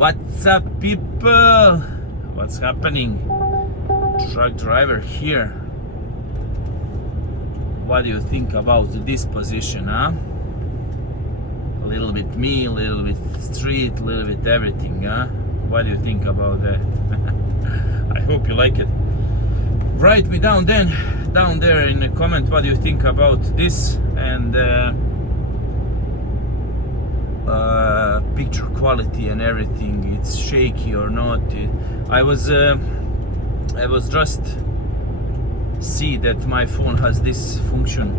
What's up, people? What's happening? Truck driver here. What do you think about this position, huh? A little bit me, a little bit street, a little bit everything, huh? What do you think about that? I hope you like it. Write me down there in the comment what do you think about this, and picture quality and everything. It's shaky or not. I was just see that my phone has this function,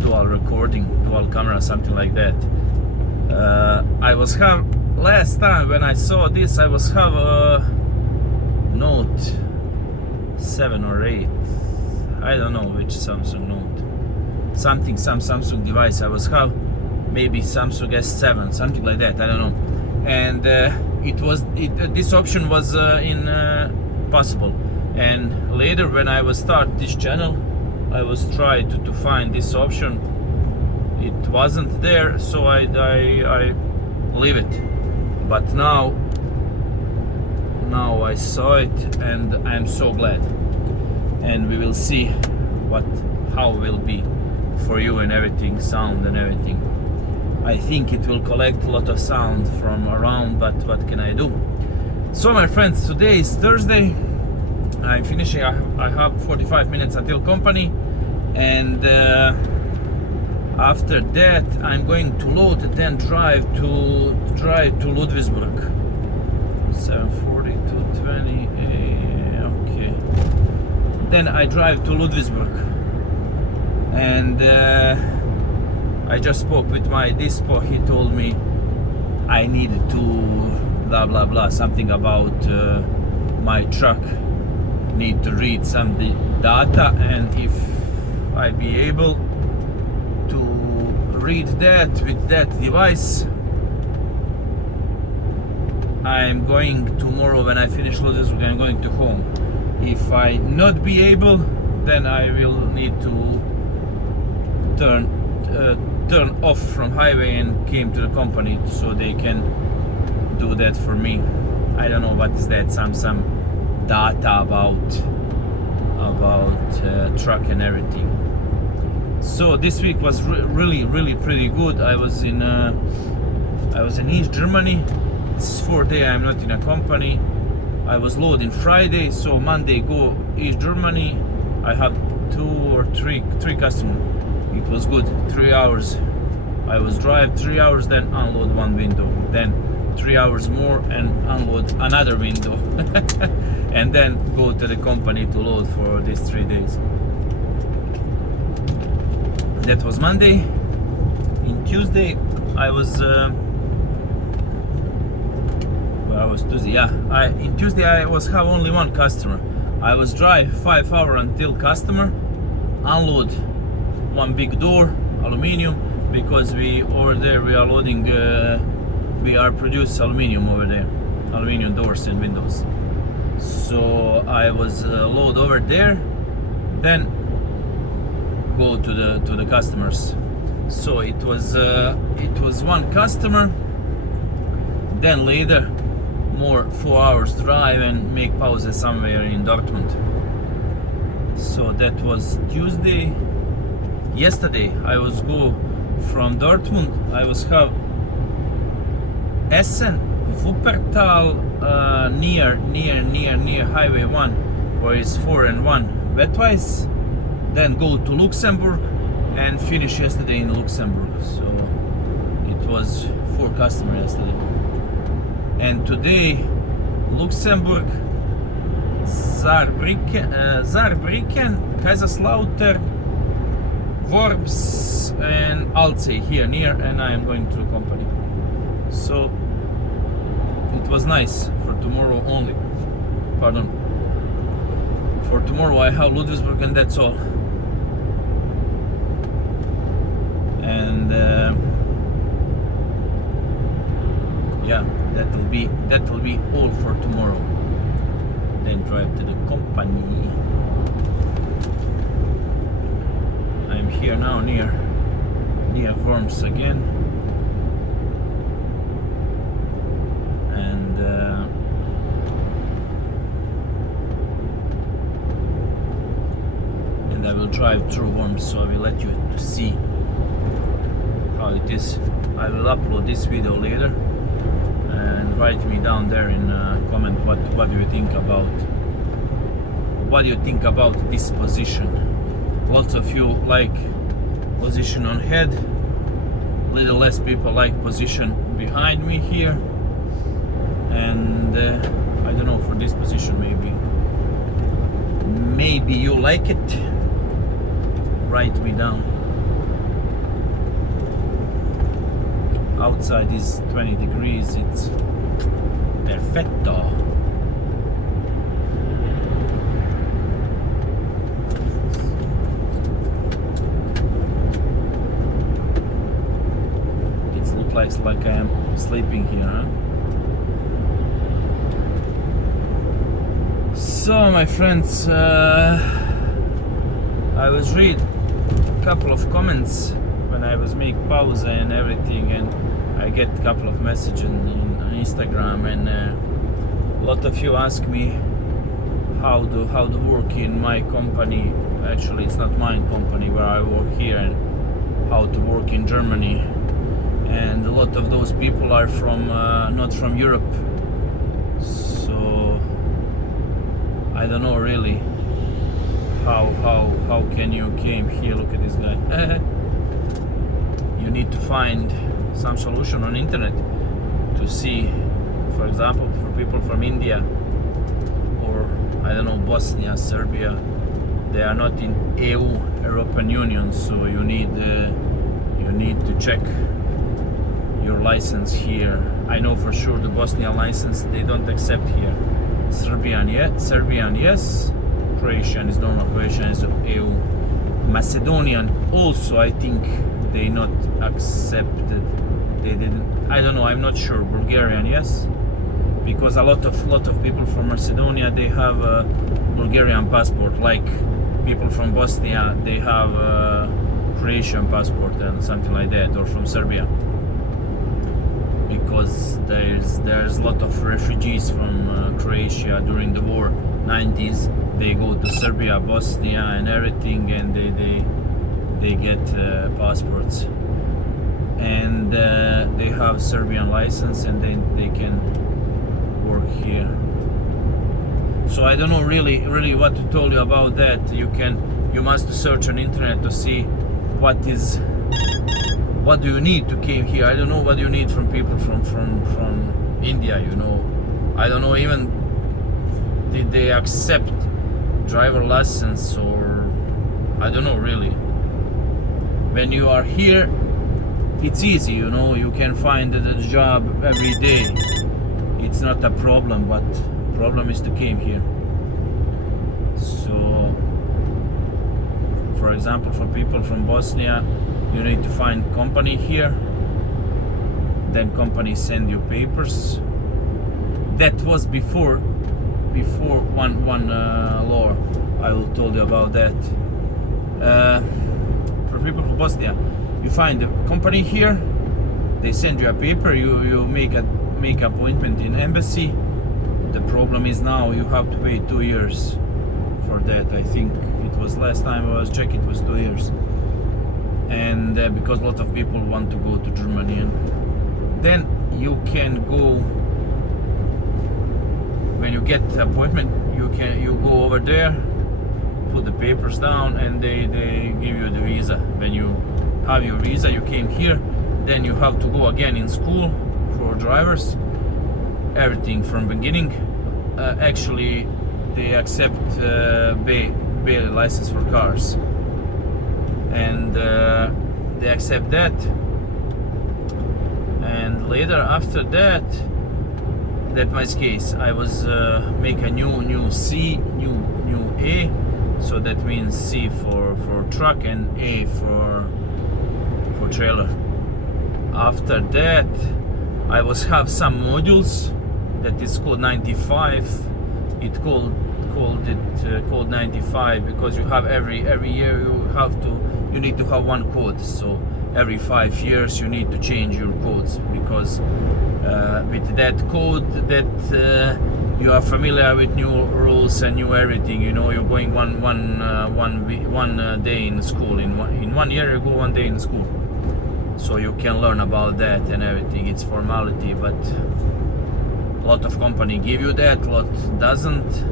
dual recording, dual camera, something like that. I was have last time when I saw this, I was have a Note 7 or 8. I don't know which Samsung Note. Some Samsung device I was have. Maybe Samsung S7, something like that. I don't know. And this option was possible. And later, when I was start this channel, I was try to find this option. It wasn't there, so I leave it. But now I saw it, and I'm so glad. And we will see how it will be for you and everything, sound and everything. I think it will collect a lot of sound from around, but what can I do? So my friends, today is Thursday. I'm finishing. I have 45 minutes until company, and after that I'm going to load and then drive to Ludwigsburg. 7:40 to 20. Okay. Then I drive to Ludwigsburg, and I just spoke with my dispo. He told me I needed to blah blah blah, something about my truck. Need to read some data, and if I be able to read that with that device, I'm going tomorrow when I finish this. I'm going to home. If I not be able, then I will need to turn off from highway and came to the company so they can do that for me. I don't know what is that, some data about truck and everything. So this week was really pretty good. I was in East Germany. It's 4 days I'm not in a company. I was loading Friday, so Monday go East Germany. I have three customers. It was good. 3 hours. I was drive 3 hours, then unload one window, then 3 hours more and unload another window, and then go to the company to load for these 3 days. That was Monday. In Tuesday I was Tuesday. Yeah, in Tuesday I was have only one customer. I was drive 5 hours until customer, unload one big door, aluminium, because we over there we are loading. We are produce aluminium over there, aluminium doors and windows. So I was load over there, then go to the customers. So it was one customer. Then later, more 4 hours drive and make pause somewhere in Dortmund. So that was Tuesday. Yesterday I was go from Dortmund. I was have Essen, Wuppertal, near Highway 1, where is 4 and 1 Wetweiss. Then go to Luxembourg and finish yesterday in Luxembourg. So it was 4 customers yesterday. And today, Luxembourg, Saarbrücken, Kaiserslautern, Worms and Alzey here near, and I am going to the company. So it was nice for tomorrow only. Pardon. For tomorrow I have Ludwigsburg, and that's all. And yeah, that will be all for tomorrow. Then drive to the company. I'm here now near Worms again. And drive-through worms, so I will let you see how it is. I will upload this video later, and write me down there in comment what do you think about this position. Lots of you like position on head, little less people like position behind me here, and I don't know, for this position maybe you like it. Write me down. Outside is 20 degrees, it's perfetto. It looks like I am sleeping here, huh? So my friends, I was read a couple of comments when I was make pause and everything, and I get a couple of messages on Instagram, and a lot of you ask me how to work in my company. Actually, it's not my company where I work here, and how to work in Germany. And a lot of those people are from not from Europe, so I don't know really how can you came here. Look at this guy. You need to find some solution on internet to see, for example, for people from India or I don't know, Bosnia, Serbia, they are not in EU, European Union, so you need to check your license here. I know for sure the Bosnian license they don't accept here. Serbian yes, Croatian is normal, Croatian is EU. Macedonian also, I think they not accepted. They didn't. I don't know. I'm not sure. Bulgarian yes, because a lot of people from Macedonia they have a Bulgarian passport. Like people from Bosnia they have a Croatian passport and something like that, or from Serbia. Because there's a lot of refugees from Croatia during the war, 90s. They go to Serbia, Bosnia, and everything, and they get passports, and they have Serbian license, and they can work here. So I don't know really what to tell you about that. You must search on internet to see what do you need to came here. I don't know what you need from people from India, you know. I don't know even did they accept driver license, or I don't know really. When you are here, it's easy, you know, you can find a job every day. It's not a problem, but problem is to came here. So, for example, for people from Bosnia, you need to find company here. Then company send you papers. That was before one law. I will tell you about that. For people from Bosnia, you find a company here. They send you a paper. You make appointment in embassy. The problem is now you have to wait 2 years for that. I think it was last time I was checking, it was 2 years. And because a lot of people want to go to Germany, and then you can go. When you get the appointment, you go over there, put the papers down, and they give you the visa. When you have your visa, you came here, then you have to go again in school for drivers. Everything from beginning. Actually, they accept B license for cars, and they accept that. And later, after that my case, I was make a new C, new A, so that means C for truck and A for trailer. After that, I was have some modules that is called 95. It called 95 because you have every year you need to have one code. So every 5 years you need to change your codes, because with that code that you are familiar with new rules and new everything. You know, you're going one day in school. In 1 year you go 1 day in school, so you can learn about that and everything. It's formality, but a lot of company give you that, a lot doesn't.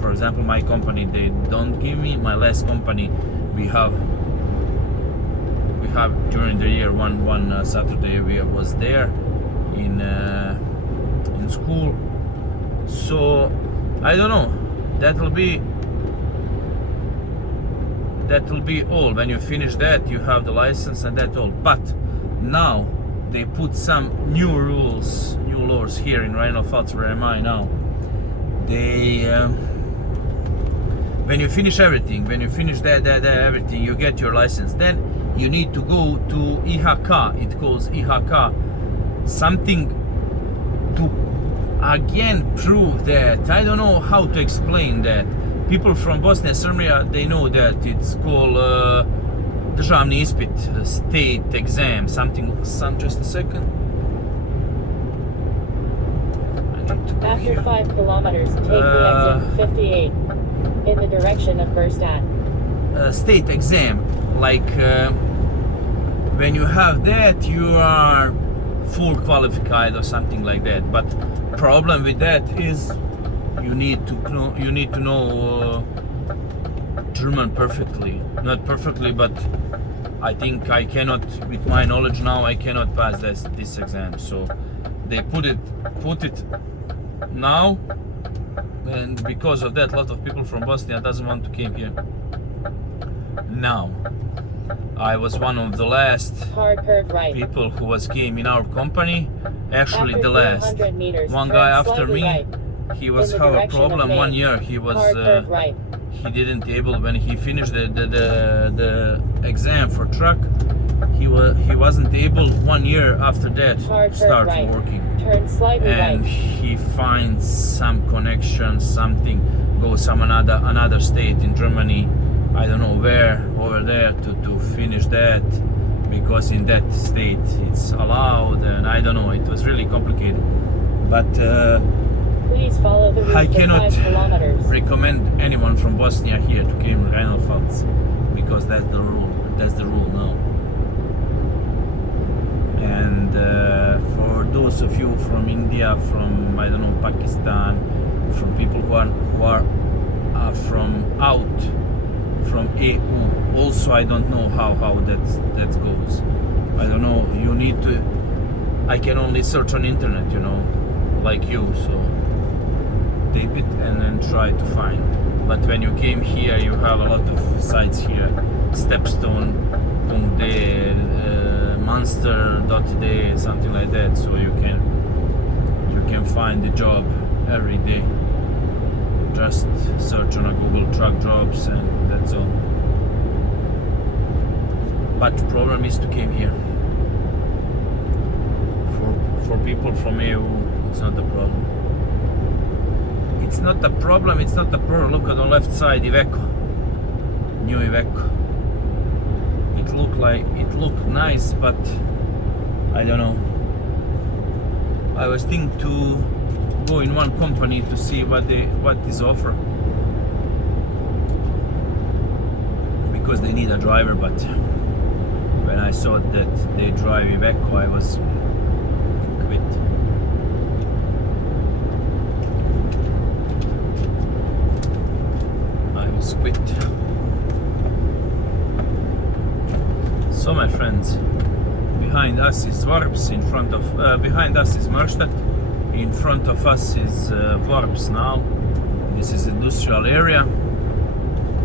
For example, my company, they don't give me. My last company, we have during the year one Saturday we was there in school. So I don't know, that will be all. When you finish that, you have the license and that's all. But now they put some new rules, new laws here in Rheinland-Pfalz, where am I now. They when you finish everything, when you finish that everything, you get your license. Then you need to go to IHK. It calls IHK something to again prove that. I don't know how to explain that. People from Bosnia and Serbia, they know that it's called državni ispit, state exam, just a second. After 5 kilometers, take the exit 58 in the direction of Berstadt. State exam, like when you have that, you are full qualified or something like that. But problem with that is you need to know German perfectly. Not perfectly, but I think I cannot, with my knowledge now, I cannot pass this exam. So they put it now, and because of that, a lot of people from Bosnia doesn't want to come here. Now, I was one of the last people who came in our company. Actually, the last one guy after me, he was have a problem 1 year. He was he didn't able, when he finished the exam for truck, he wasn't able 1 year after that start working. And he finds some connection, something, goes some another state in Germany, I don't know where, over there, to finish that, because in that state it's allowed, and I don't know, it was really complicated. But please follow the route I cannot 5 kilometers. recommend anyone from Bosnia here to come to Rheinland-Pfalz, because that's the rule. That's the rule now. And for those of you from India, from, I don't know, Pakistan, from people who are from out from EU, also I don't know how that goes. I don't know. You need to. I can only search on internet, you know, like you. So tape it and then try to find. But when you came here, you have a lot of sites here: Stepstone.de, Monster.de, something like that. So you can find the job every day. Just search on a Google truck jobs, and that's all. But the problem is to come here. For people from EU, it's not a problem. It's not a problem. It's not a problem. Look at the left side, Iveco, new Iveco. It looked nice, but I don't know. I was thinking to go in one company to see what is offer, because they need a driver. But when I saw that they drive Iveco, I was quit. So my friends, behind us is Worps, behind us is Marstadt, in front of us is Worps now. This is industrial area.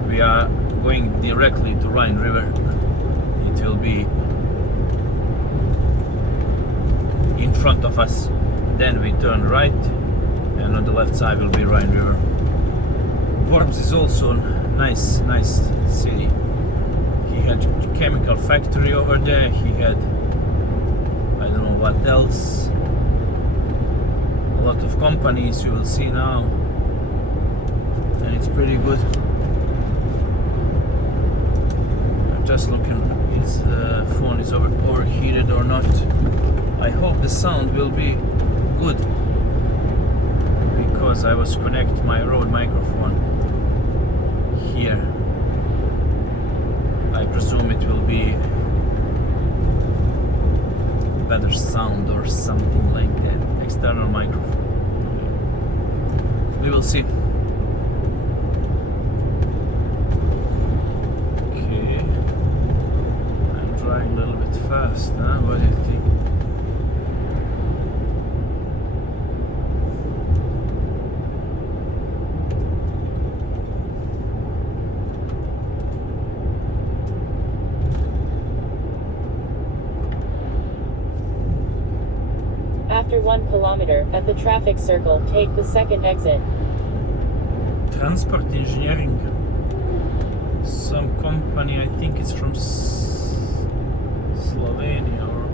We are going directly to Rhine River. It will be in front of us. Then we turn right, and on the left side will be Rhine River. Worms is also a nice city. He had a chemical factory over there. He had, I don't know what else. A lot of companies you will see now, and it's pretty good. I'm just looking, his phone is overheated or not. I hope the sound will be good, because because I was connect my Rode microphone here. I presume it will be better sound or something like that. External microphone. We will see. Okay. I'm driving a little bit fast, huh? What do you think? After 1 kilometer, at the traffic circle, take the second exit. Transport engineering. Some company, I think it's from Slovenia or...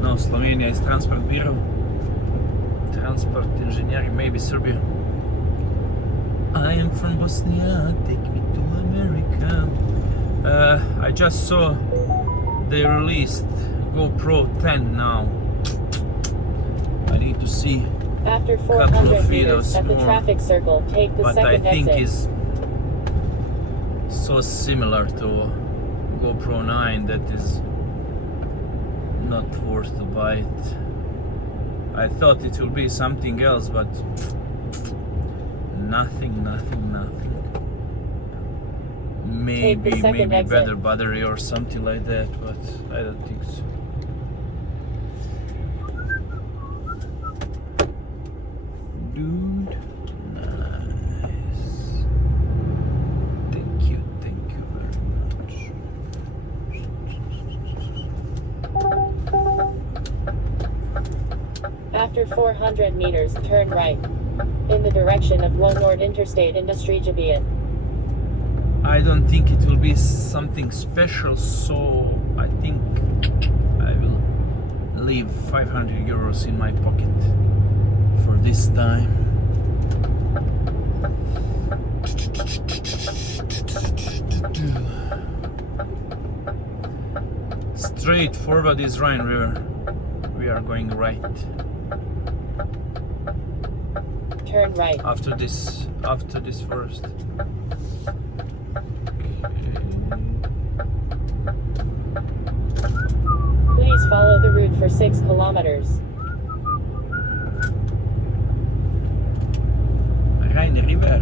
No, Slovenia is Transport Bureau. Transport engineering, maybe Serbia. I am from Bosnia, take me to America. I just saw they released GoPro 10 now. I need to see After couple of 400 meters, videos at the more, traffic circle, take the but I second think exit. is so similar to GoPro 9 that is not worth to buy it. I thought it will be something else, but nothing. Maybe exit. better battery or something like that, but I don't think so. Dude, nice. Thank you very much. After 400 meters, turn right. In the direction of Lonord Interstate Industry Jabian. I don't think it will be something special, so I think I will leave 500 euros in my pocket for this time. Straight forward is Rhine River. We are going right. Turn right. After this first. Please follow the route for 6 kilometers. Rhine River.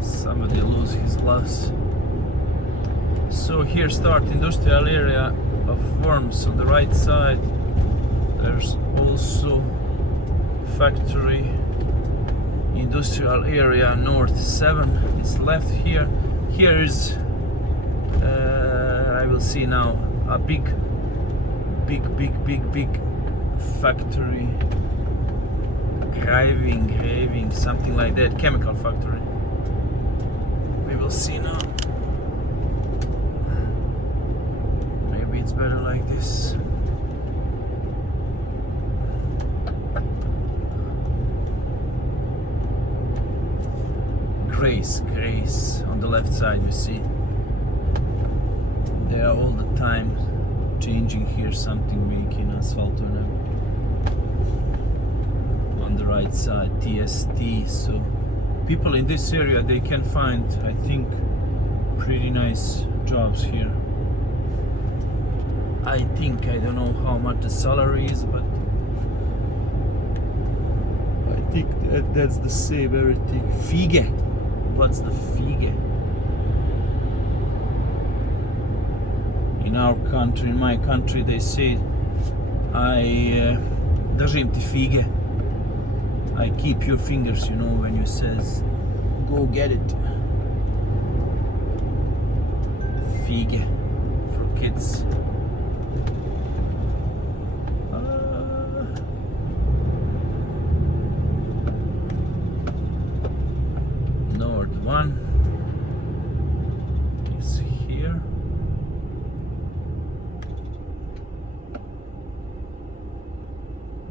Somebody lose his glass. So here start industrial area of Worms on the right side. There's also factory industrial area north 7 is left here. Here is I will see now a big factory, graving, something like that, chemical factory. We will see now. Maybe it's better like this. Grace on the left side, you see. They are all the time changing here something, making asphalt or not. On the right side, TST. So people in this area, they can find, I think, pretty nice jobs here. I don't know how much the salary is, but I think that's the same everything. Fige. What's the fige? In our country, in my country, they say I držim ti fige. I keep your fingers, you know, when you says go get it. Fige for kids. Nord 1 is here.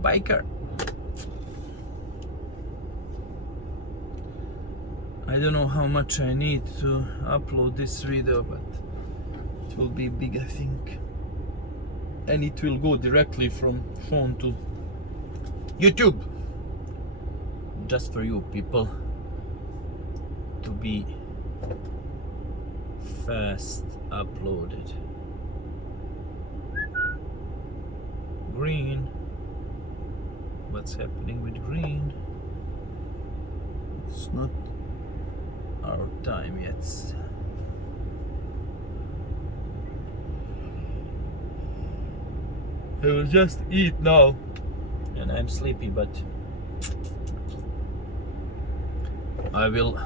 Biker. I don't know how much I need to upload this video, but it will be big, I think, and it will go directly from phone to YouTube, just for you people to be fast uploaded. Green. What's happening with green? It's not our time yet. I will just eat now, and I'm sleepy, but I will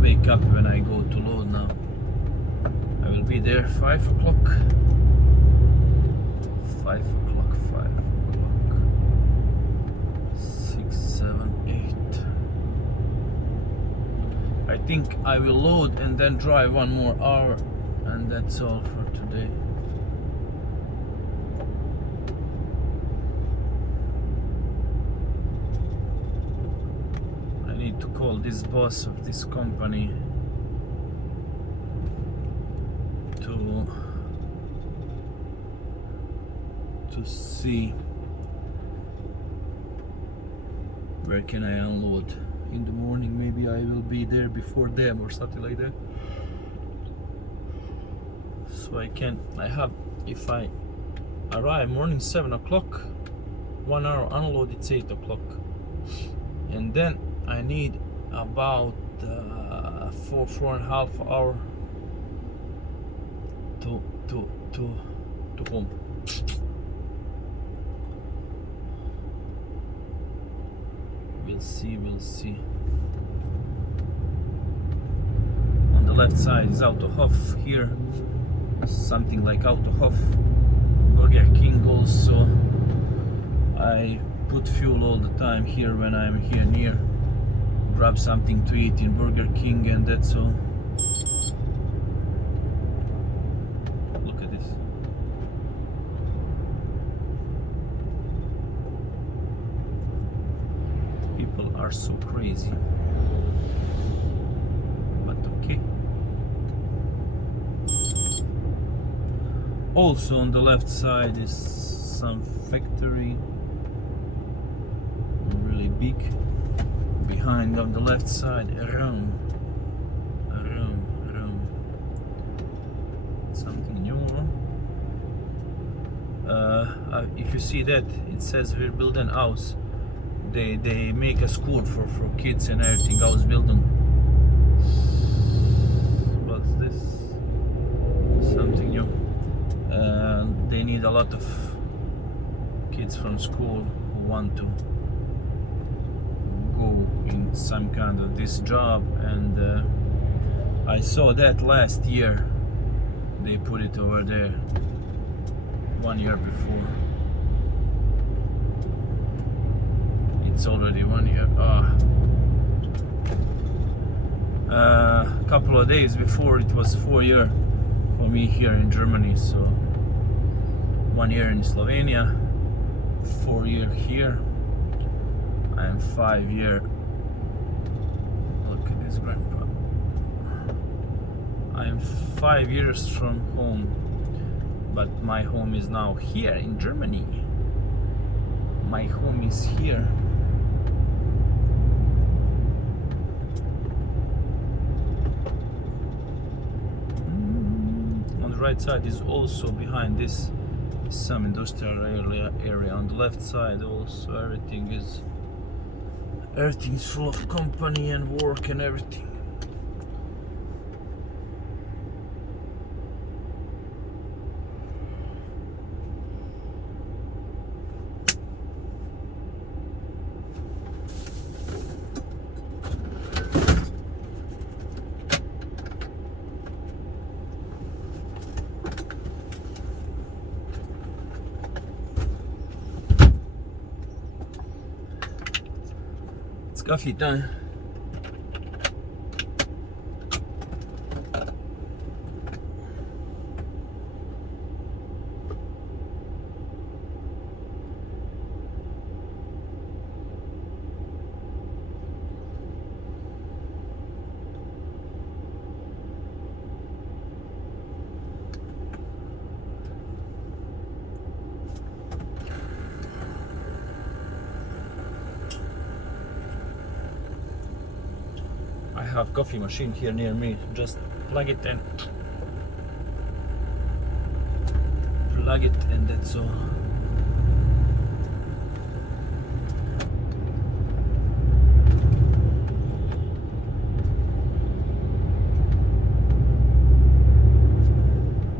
wake up when I go to load now. I will be there 5 o'clock. 5 o'clock, 5 o'clock. 6, 7, 8. I think I will load and then drive 1 more hour, and that's all for today. I need to call this boss of this company to see where can I unload in the morning. Maybe I will be there before them or something like that, so I have, if I arrive morning 7 o'clock, 1 hour unload, it's 8 o'clock, and then I need about 4.5 hour to home. We'll see. On the left side is Autohof here, something like Autohof. Burger King also. I put fuel all the time here when I'm here near. Grab something to eat in Burger King, and that's all. Look at this. People are so crazy, but okay. Also on the left side is some factory, really big. Behind on the left side, a room. Something new. If you see that, it says we're building a house. They make a school for kids and everything. House building. What's this? Something new. They need a lot of kids from school who want to go in some kind of this job, and I saw that last year. They put it over there 1 year before. It's already 1 year. A couple of days before it was 4 years for me here in Germany. So 1 year in Slovenia, 4 years here, and 5 years. Look at this grandpa. I am 5 years from home, but my home is now here in Germany. My home is here. On the right side is also behind this some industrial area. On the left side also everything is full of company and work and everything. It's coffee time. have coffee machine here near me. Just plug it and that's all.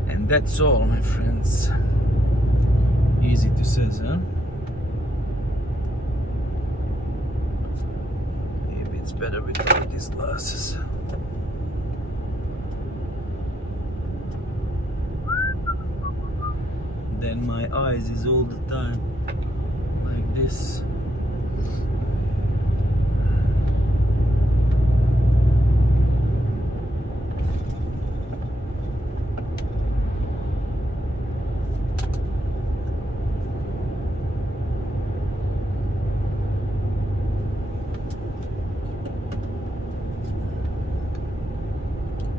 And that's all, my friends. Easy to say, huh? Maybe it's better without these glasses. Then my eyes is all the time like this.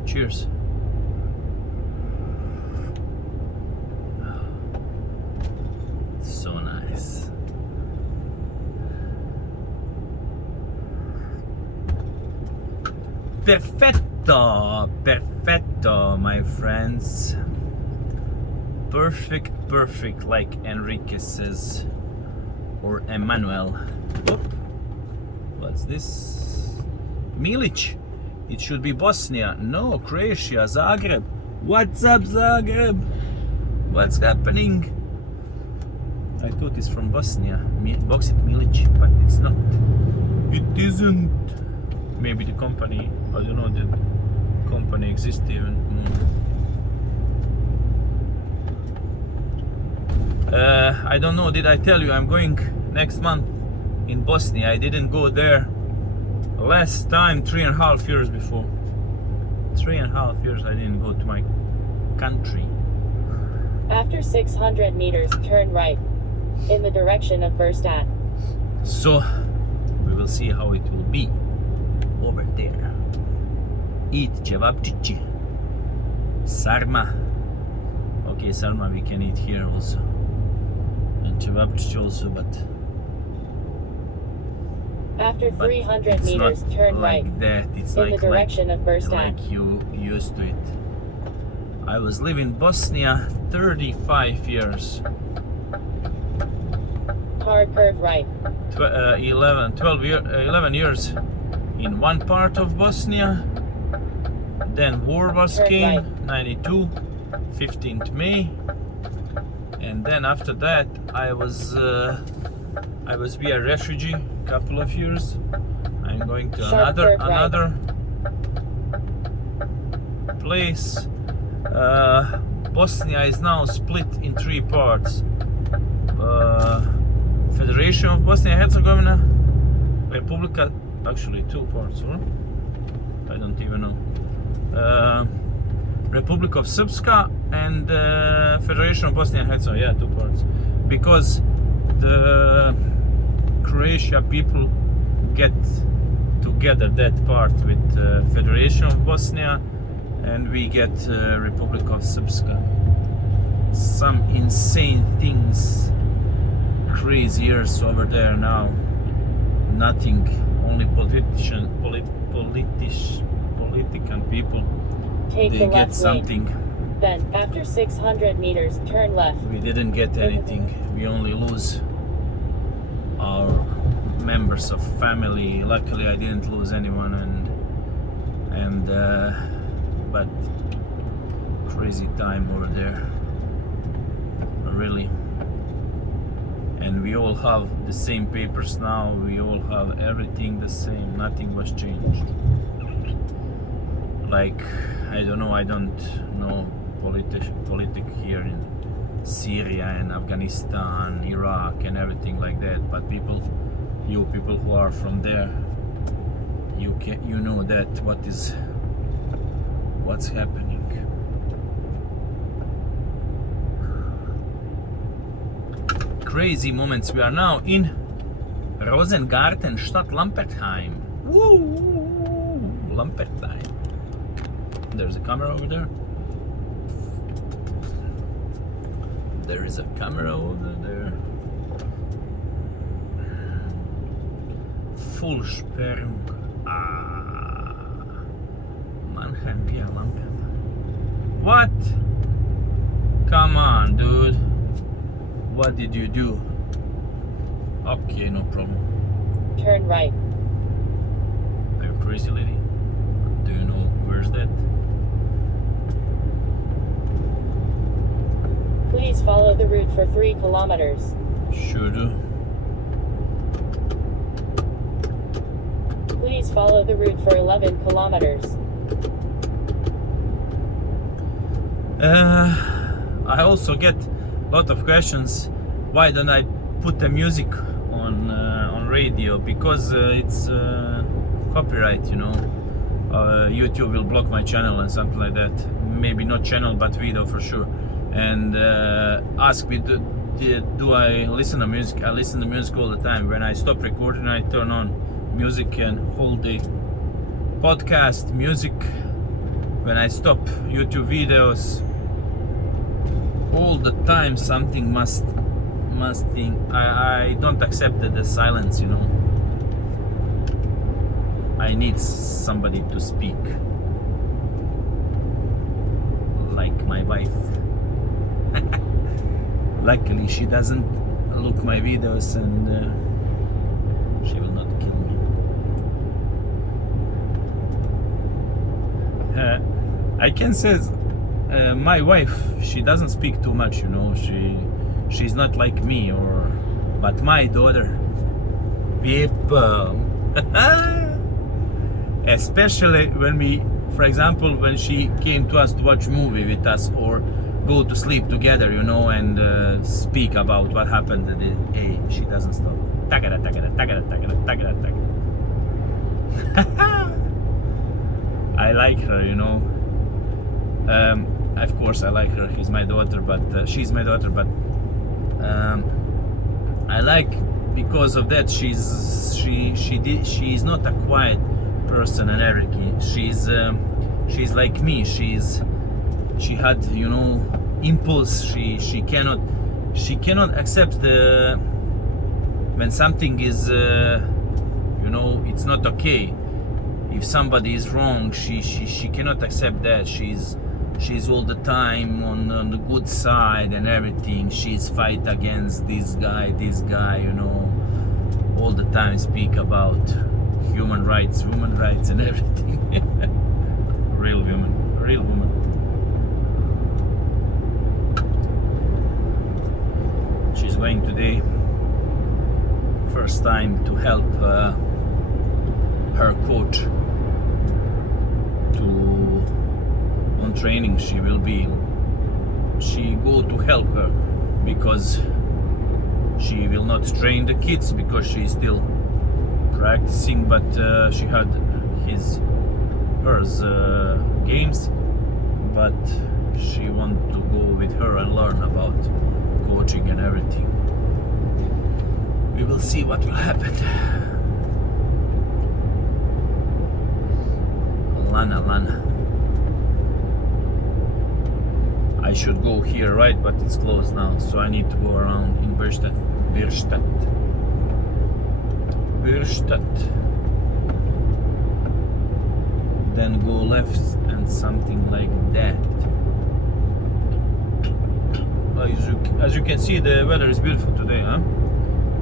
Cheers. So nice. Perfetto, perfetto, my friends. Perfect, like Enrique says, or Emmanuel. Oop. What's this? Milic. It should be Bosnia. No, Croatia, Zagreb. What's up, Zagreb? What's happening? I thought it's from Bosnia. Boksit Milic, but it's not. It isn't. Maybe the company, I don't know, the company exists even more. I don't know, did I tell you I'm going next month in Bosnia? I didn't go there last time 3.5 years before. 3.5 years I didn't go to my country. After 600 meters, turn right in the direction of Berstadt. So we will see how it will be over there. Eat cevapčići. Sarma. Okay, sarma we can eat here also. And cevapčići also, but after 300 meters, turn like right that. It's in the direction of Berstadt. Like you used to it. I was living in Bosnia 35 years. Hard curve right. 11 years in one part of Bosnia. Then war was came, right. 92, 15th May. And then after that I was be a refugee couple of years. I'm going to another place. Bosnia is now split in 3 parts. Federation of Bosnia and Herzegovina, Republika, actually 2 parts, or I don't even know. Republic of Srpska and Federation of Bosnia and Herzegovina, yeah, 2 parts. Because the Croatia people get together that part with Federation of Bosnia, and we get Republic of Srpska. Some insane things, crazy years over there now. Nothing, only politician people. Take they the get left something. lane. Then, after 600 meters, turn left. We didn't get anything. We only lose our members of family. Luckily, I didn't lose anyone, but crazy time over there, really. And we all have the same papers now. We all have everything the same. Nothing was changed. Like, I don't know politic here in Syria and Afghanistan, Iraq and everything like that. But you people who are from there, you know that what's happening. Crazy moments. We are now in Rosengarten, Stadt Lampertheim. Woo! Lampertheim. There's a camera over there. There is a camera over there. Full Sperrung. Ah. What? Come on, dude. What did you do? Okay, no problem. Turn right. Are you crazy, lady? Do you know where's that? Please follow the route for 3 kilometers. Sure do. Please follow the route for 11 kilometers. I also get a lot of questions. Why don't I put the music on radio? Because it's copyright, you know. YouTube will block my channel and something like that. Maybe not channel, but video for sure. And ask me, do I listen to music? I listen to music all the time. When I stop recording, I turn on music and hold the podcast music. When I stop YouTube videos, all the time something must think. I don't accept the silence, you know. I need somebody to speak, like my wife. Luckily she doesn't look my videos, and she will not kill me. I can say my wife, she doesn't speak too much, you know. She's not like me, but my daughter, people, especially when we, for example, when she came to us to watch movie with us or go to sleep together, you know, and speak about what happened the day, she doesn't stop. Tagada, tagada, tagada, tagada, tagada, tagada. I like her, you know. Of course I like her. She's my daughter, but I like, because of that, she's not a quiet person and everything. She's like me. She had, you know, impulse. She cannot accept when something is you know, it's not okay. If somebody is wrong, she cannot accept that. She's all the time on the good side and everything. She's fight against this guy, you know. All the time speak about human rights and everything. Real woman. She's going today, first time, to help her coach on training. She go to help her, because she will not train the kids because she's still practicing, but she had hers games, but she want to go with her and learn about coaching and everything. We will see what will happen. Lana. I should go here, right? But it's closed now, so I need to go around in Bierstadt. Then go left and something like that. As you can see, the weather is beautiful today, huh?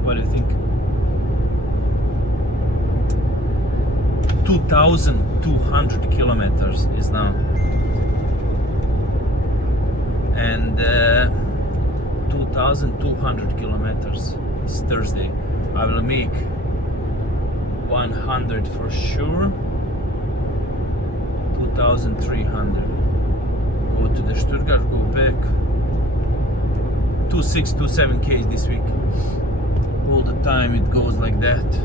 What do you think? 2,200 kilometers is now, and 2,200 kilometers is Thursday. I will make 100 for sure. 2,300. Go to the Stuttgart, go back. 2.6, 2.7 Ks this week. All the time it goes like that.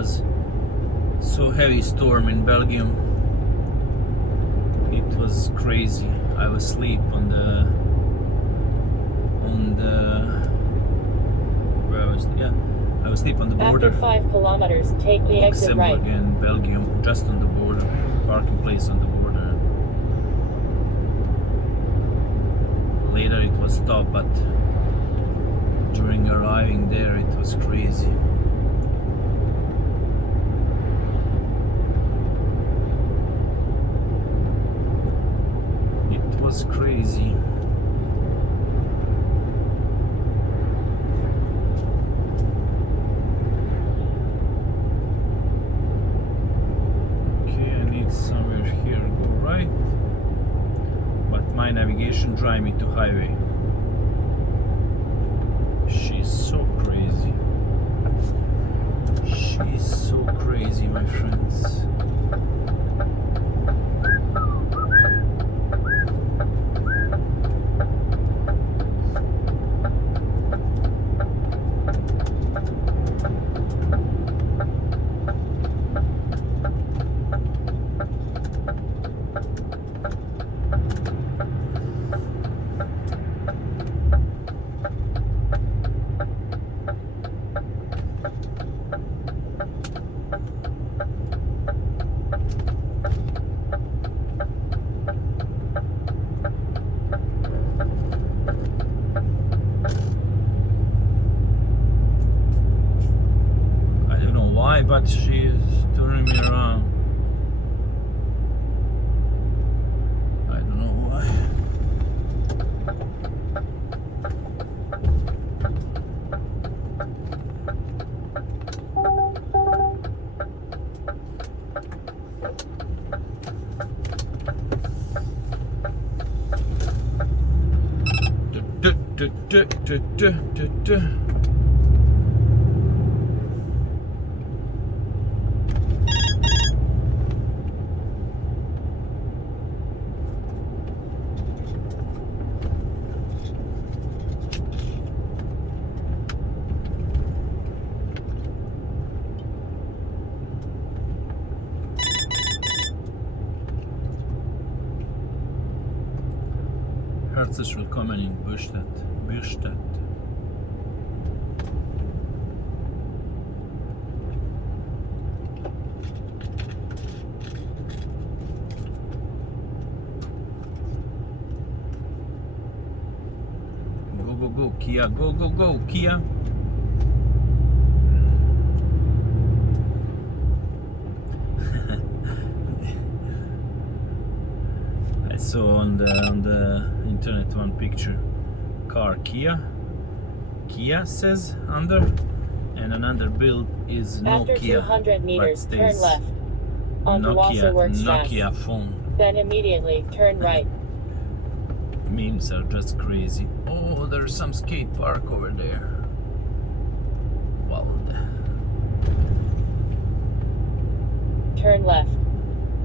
was so heavy storm in Belgium. It was crazy. I was asleep on the where I was, yeah, I was asleep on the border. After 5 kilometers, take the exit right. Luxembourg and Belgium, just on the border, parking place on the border. Later it was stopped, but during arriving there it was crazy. It was crazy. Okay, I need somewhere here, go right. But my navigation drive me to highway. She's so crazy. She's so crazy, my friends. But she is turning me around. I don't know why. Herzlich willkommen in Bürstadt. Go, Kia. Go, Kia. I saw on the internet one picture. Car Kia says under, and another build is After Nokia. 200 meters, but turn stays left onto Wasserwerkstrasse. Nokia phone. Then immediately turn right. Memes are just crazy. Oh, there's some skate park over there. Wild. Turn left.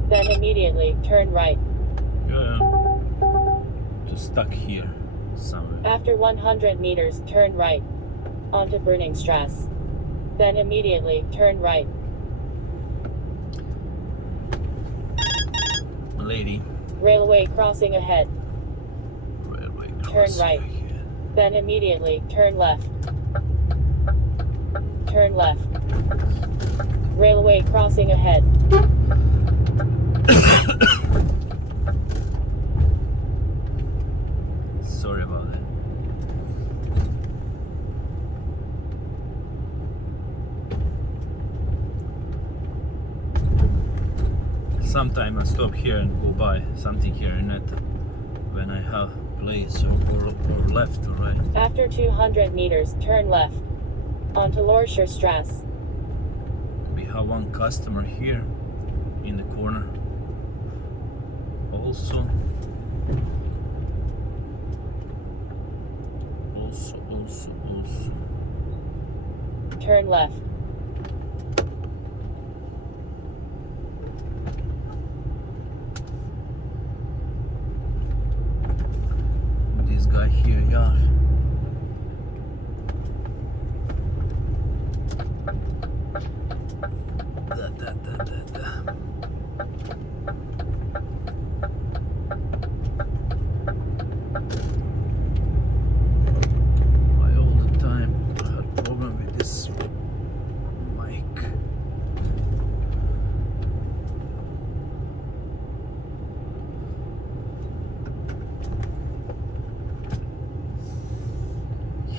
Then immediately turn right. Yeah. Just stuck here somewhere. After 100 meters, turn right onto Brenningstrasse. Then immediately turn right. Lady. Railway crossing ahead. Railway Turn crossing right. ahead. Then immediately turn left. Turn left. Railway crossing ahead. Sorry about that. Sometime I stop here and go buy something here in it when I have place or left or right. After 200 meters, turn left onto Lorcherstrasse. We have one customer here in the corner. Also. Turn left. This guy here, yeah.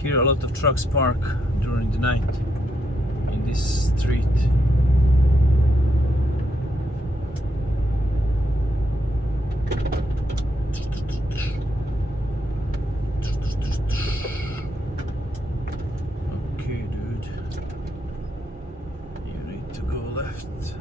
Here a lot of trucks park during the night in this street. Okay, dude. You need to go left.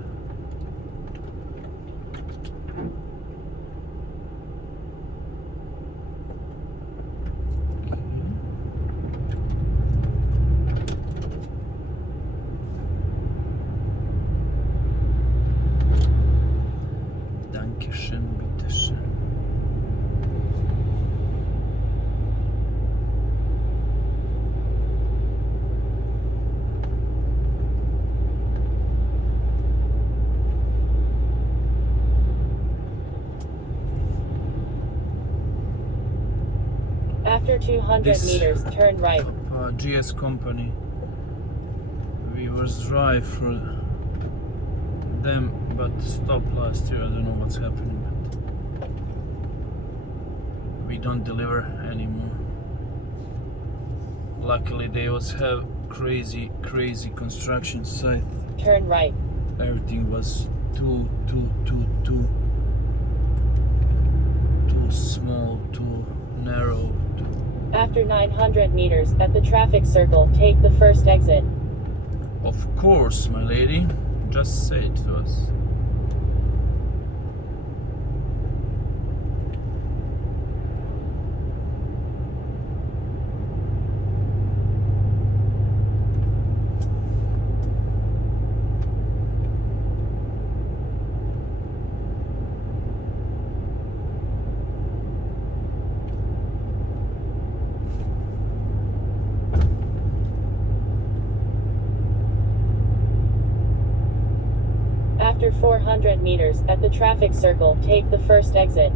Dankeschön, bitteschön. After 200 This- meters, turn right. GS company. We was drive for them, but stopped last year. I don't know what's happening. But we don't deliver anymore. Luckily, they also have crazy construction site. Turn right. Everything was too small, too narrow. After 900 meters, at the traffic circle, take the first exit. Of course, my lady. Just say it to us. After 400 meters, at the traffic circle, take the first exit.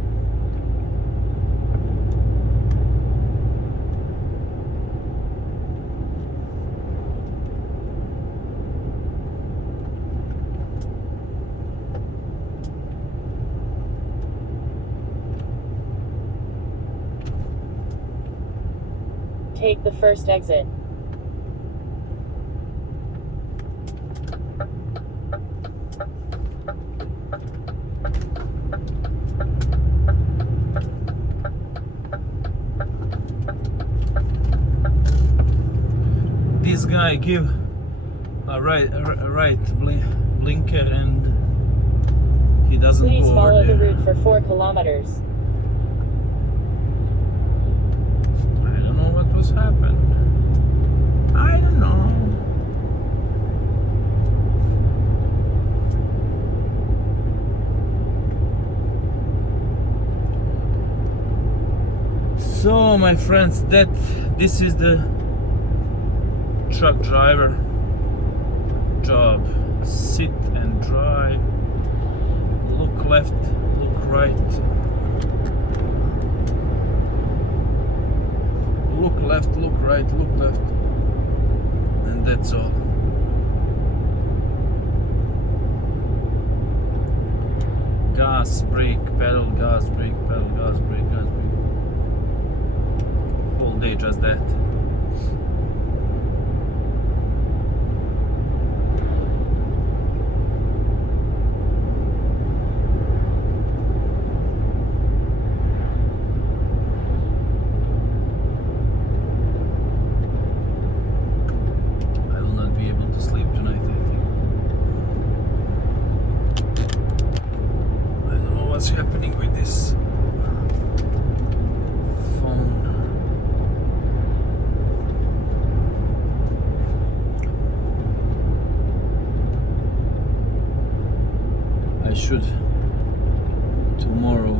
Take the first exit. This guy give a right blinker and he doesn't Please go follow over the there. route for 4 kilometers. I don't know what was happened. I don't know. So my friends, this is the truck driver job. Sit and drive. Look left, look right. Look left, look right, look left. And that's all. Gas, brake, pedal, gas, brake, pedal, gas, brake, gas, brake. Whole day just that. I will not be able to sleep tonight, I think. I don't know what's happening with this phone. I should tomorrow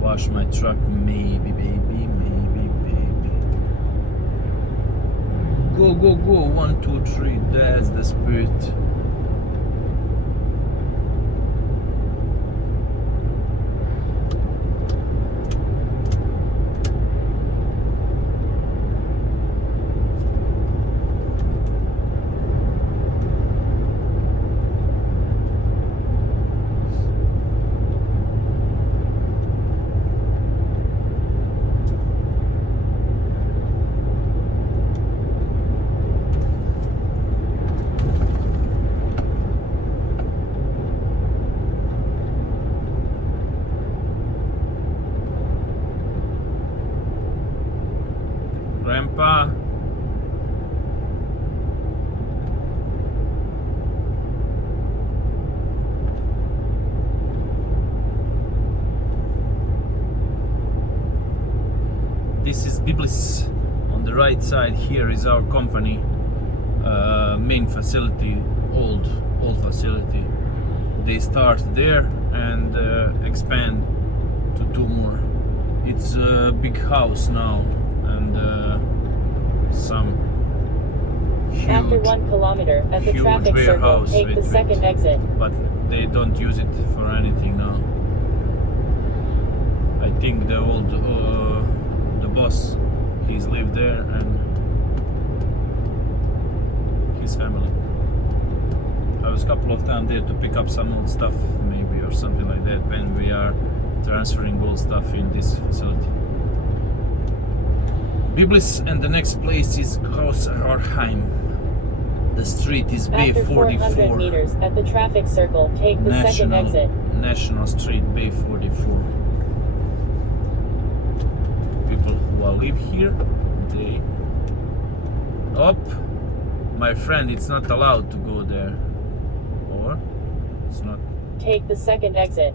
wash my truck, maybe, baby, maybe, baby. Go, go, go, 1, 2, 3, that's the spirit. this is Biblis. On the right side here is our company main facility, old facility. They start there and expand to 2 more. It's a big house now and some After huge 1 kilometer at the huge traffic circle, warehouse take the with- second exit. but they don't use it for anything now. I think the old the boss, he's lived there and his family. I was a couple of times there to pick up some old stuff maybe or something like that when we are transferring old stuff in this facility. Biblis, and the next place is Groß Rorheim. The street is After 400 B44. meters at the traffic circle, take the second exit. National Street B44. People who live here, they up. My friend, it's not allowed to go there, or it's not. Take the second exit.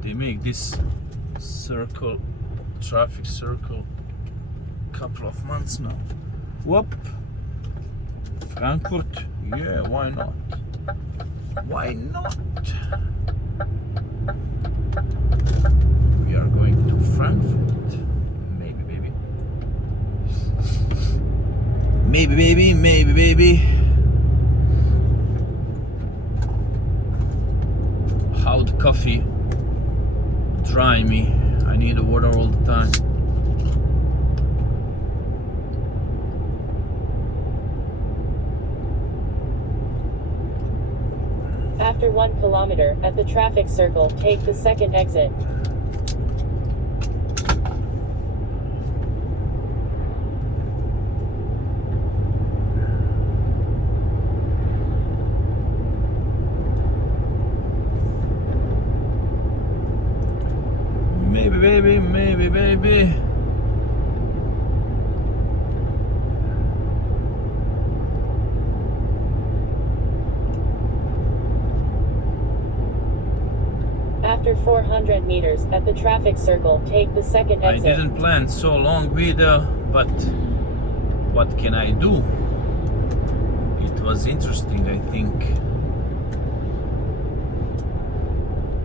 They make this circle, traffic circle, couple of months now. Whoop! Frankfurt, yeah, why not? Why not? We are going to Frankfurt. Maybe, baby. Maybe, baby, maybe, baby. How the coffee dry me. I need the water all the time. After 1 kilometer at the traffic circle, take the second exit. Maybe, baby, maybe, baby. After 400 meters at the traffic circle, take the second I exit. didn't plan so long video, but what can I do? It was interesting, I think.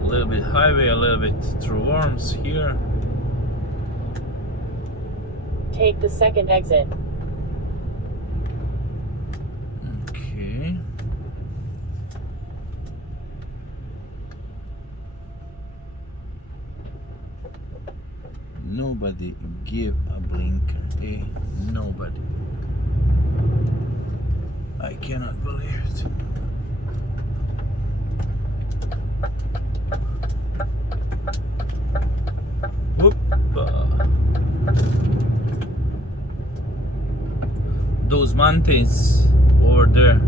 A little bit highway, a little bit through Worms here. Take the second exit. Okay. Nobody give a blinker, eh? Nobody. I cannot believe it. Whoop. Those mountains over there,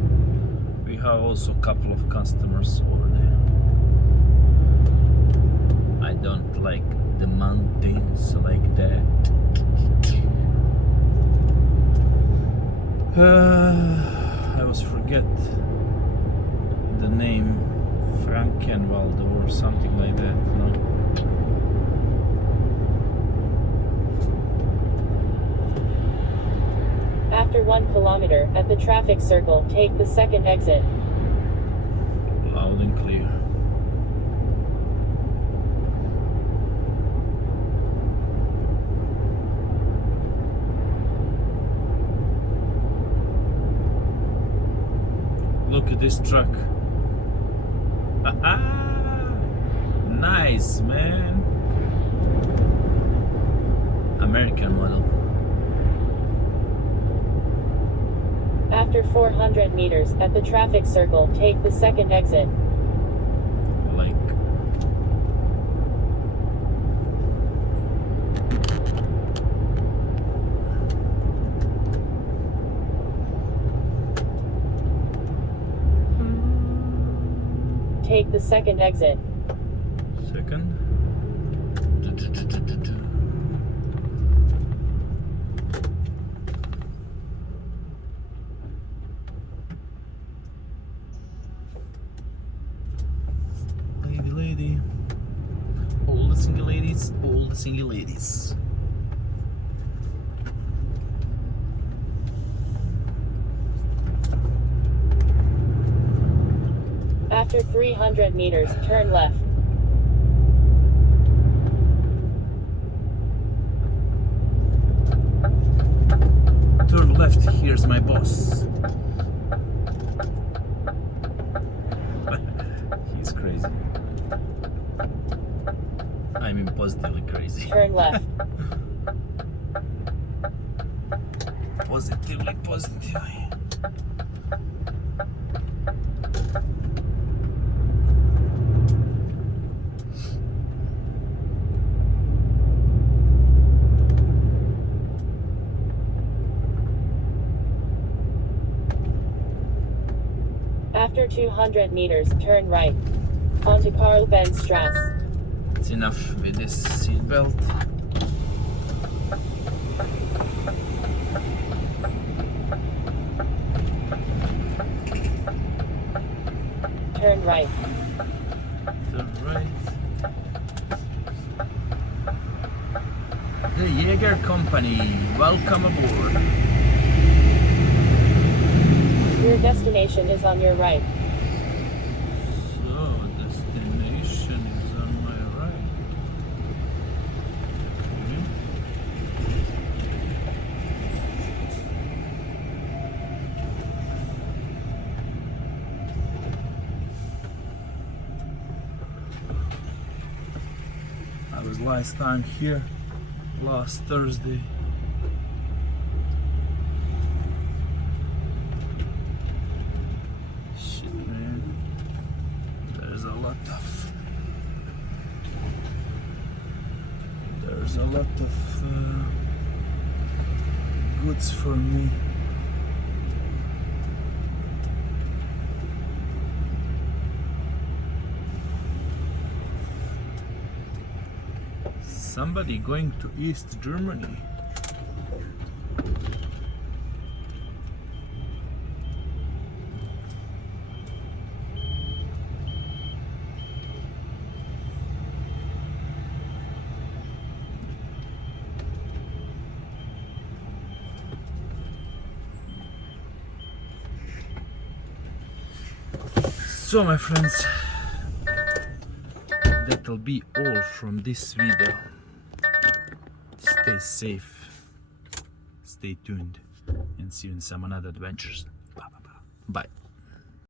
we have also a couple of customers over there. I don't like the mountains like that. I always forget the name, Frankenwald or something like that, no? After 1 kilometer at the traffic circle, take the second exit. Loud and clear. Look at this truck. Nice, man. American model. After 400 meters at the traffic circle, take the second exit. Like. Take the second exit. Second. Lady. Oh, all the single ladies. After 300 meters, turn left. Turn left, here's my boss. He's crazy. I mean positively crazy. Turn left. Positively. After 200 meters, turn right. Onto Karl Benz Strasse. It's enough with this seatbelt. Turn right. Turn right. The Jaeger Company, welcome aboard. Your destination is on your right. So, destination is on my right. I was last time here, last Thursday. Shit, man. There's a lot of goods for me. Somebody going to East Germany. So my friends, that'll be all from this video. Stay safe, stay tuned, and see you in some another adventures. Bye.